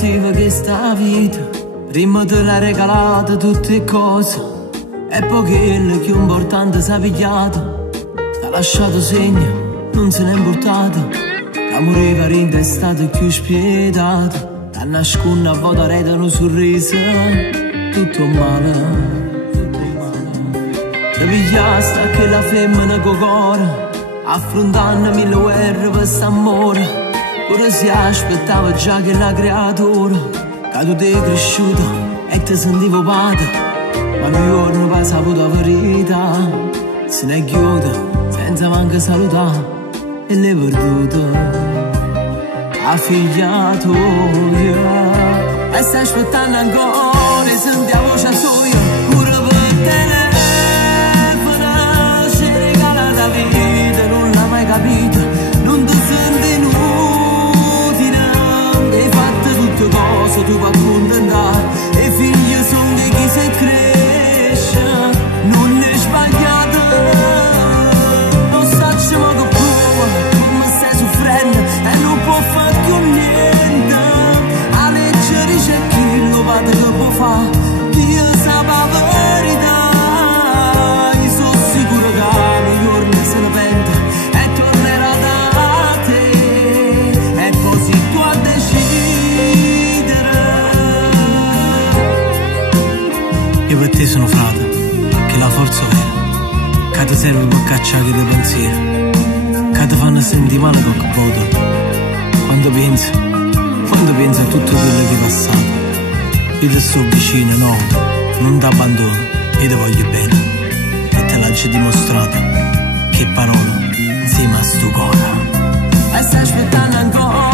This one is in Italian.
cattiva che sta vita, prima te l'ha regalata tutte cose, e poi quello che importante s'ha pigliato, t'ha lasciato segno, non se n'è importato, che moriva rinda è stato più spietato, t'ha nascosto a vuota rete un sorriso, tutto male. Te pigliaste a che la femmina con cuore, affrontando mille guerre per st'amore, pure si aspettava già che la creatura, che tu sei cresciuto e ti sentivo padre, ma un giorno poi saputo la verità, se n'è chiusa senza manco salutare e l'hai perduto, la figlia tua, e stai aspettando ancora e senti la voce sua, pure per te. Capito, non ti senti inutile, hai fatto tutte cose, tu puoi accontentare, e figli sono di chi si cresce, non è sbagliato, non sappiamo che prova, come stai soffrendo, e non può fare più niente, a legge dice chi lo va che può fare, Dio sa la verità, io sono sicuro che un giorno se ne pente, io per te sono frate, che la forza vera, che ti serve per cacciare i tuoi pensieri, che ti fanno sentire male con che voto, quando pensi a tutto quello che è passato, io ti sto vicino, no, non ti abbandono, io ti voglio bene, e te l'ho già dimostrato, che parola insieme a sto cuore, e stai aspettando ancora.